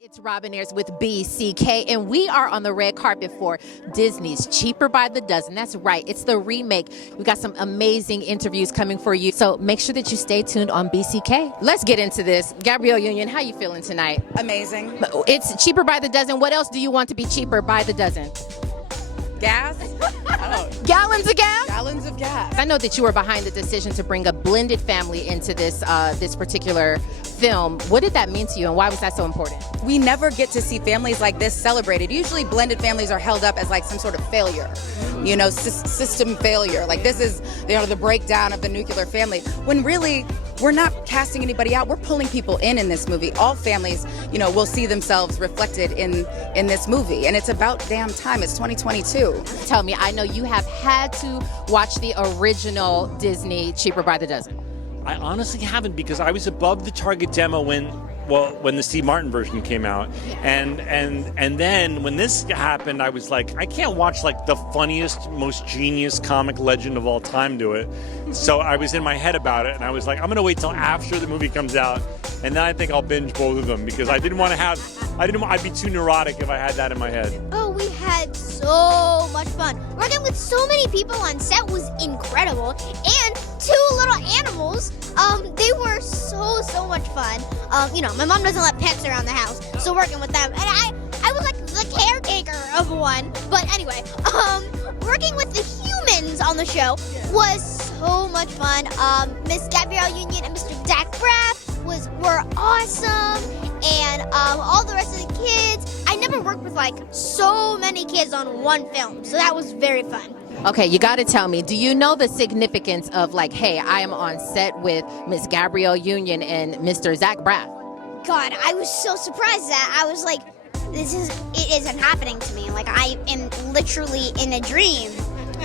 It's Robin Ayers with BCK, and we are on the red carpet for Disney's Cheaper by the Dozen. That's right, it's the remake. We got some amazing interviews coming for you, so make sure that you stay tuned on BCK. Let's get into this. Gabrielle Union, how you feeling tonight? Amazing. It's cheaper by the dozen. What else do you want to be cheaper by the dozen? Gas? Gallons of gas? Gallons of gas. I know that you were behind the decision to bring a blended family into this this particular film. What did that mean to you, and why was that so important? We never get to see families like this celebrated. Usually blended families are held up as like some sort of failure, you know, system failure. Like this is, you know, the breakdown of the nuclear family. When really, we're not casting anybody out. We're pulling people in this movie. All families, you know, will see themselves reflected in this movie. And it's about damn time. It's 2022. Tell me, I know you have had to watch the original Disney Cheaper by the Dozen. I honestly haven't, because I was above the target demo when the Steve Martin version came out, and then when this happened, I was like, I can't watch like the funniest, most genius comic legend of all time do it. So I was in my head about it, and I was like, I'm gonna wait till after the movie comes out, and then I think I'll binge both of them, because I'd be too neurotic if I had that in my head. Oh, we had so much fun. Working with so many people on set was incredible, and two little animals. They were so much fun. You know, my mom doesn't let pets around the house, so working with them, and I was like the caretaker of one. But anyway, working with the humans on the show was so much fun. Miss Gabrielle Union and Mr. Braff were awesome, and all the rest of the kids. I never worked with like so many kids on one film, so that was very fun. Okay, you got to tell me, do you know the significance of like, hey, I am on set with Miss Gabrielle Union and Mr. Zach Braff? God, I was so surprised that I was like, it isn't happening to me. Like I am literally in a dream,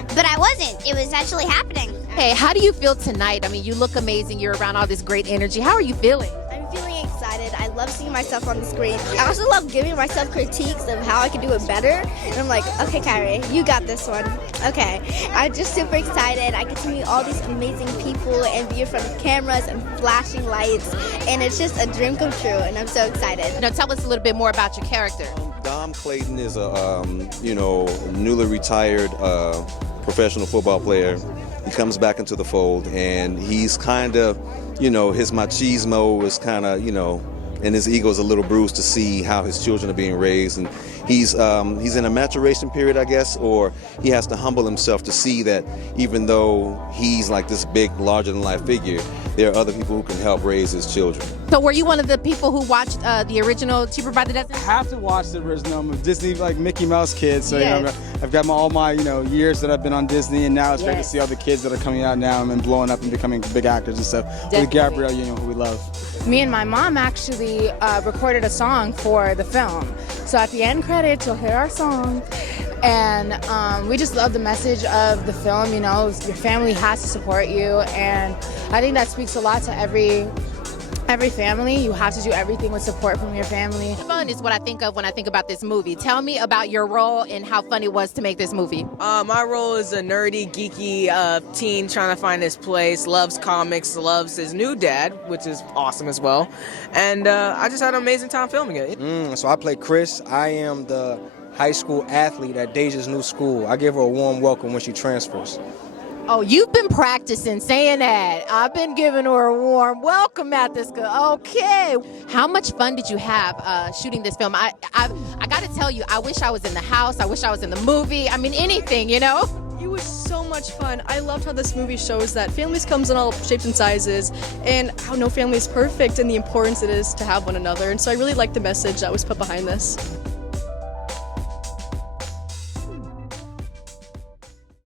but I wasn't. It was actually happening. Hey, how do you feel tonight? I mean, you look amazing. You're around all this great energy. How are you feeling? I'm feeling excited. I love seeing myself on the screen. I also love giving myself critiques of how I can do it better. And I'm like, okay, Kyrie, you got this one. Okay. I'm just super excited. I get to meet all these amazing people and be in front of cameras and flashing lights. And it's just a dream come true. And I'm so excited. Now, tell us a little bit more about your character. Dom Clayton is a newly retired professional football player. He comes back into the fold, and he's kind of, his machismo is kind of, and his ego is a little bruised to see how his children are being raised, and he's in a maturation period, I guess, or he has to humble himself to see that even though he's like this big, larger-than-life figure, there are other people who can help raise his children. So were you one of the people who watched the original Cheaper by the Dozen? I have to watch the original. I'm a Disney, like Mickey Mouse kid, so Yes. I've got all my years that I've been on Disney, and now it's great to see all the kids that are coming out now and blowing up and becoming big actors and stuff. Definitely. With Gabrielle, who we love. Me and my mom actually recorded a song for the film. So at the end credits, you'll hear our song. And we just love the message of the film, your family has to support you. And I think that speaks a lot to every family. You have to do everything with support from your family. Fun is what I think of when I think about this movie. Tell me about your role and how fun it was to make this movie. My role is a nerdy, geeky teen trying to find his place, loves comics, loves his new dad, which is awesome as well. And I just had an amazing time filming it. So I play Chris. I am the high school athlete at Deja's new school. I give her a warm welcome when she transfers. Oh, you've been practicing saying that. I've been giving her a warm welcome at this. Okay. How much fun did you have shooting this film? I got to tell you, I wish I was in the house. I wish I was in the movie. I mean, anything, It was so much fun. I loved how this movie shows that families comes in all shapes and sizes, and how no family is perfect, and the importance it is to have one another. And so I really liked the message that was put behind this.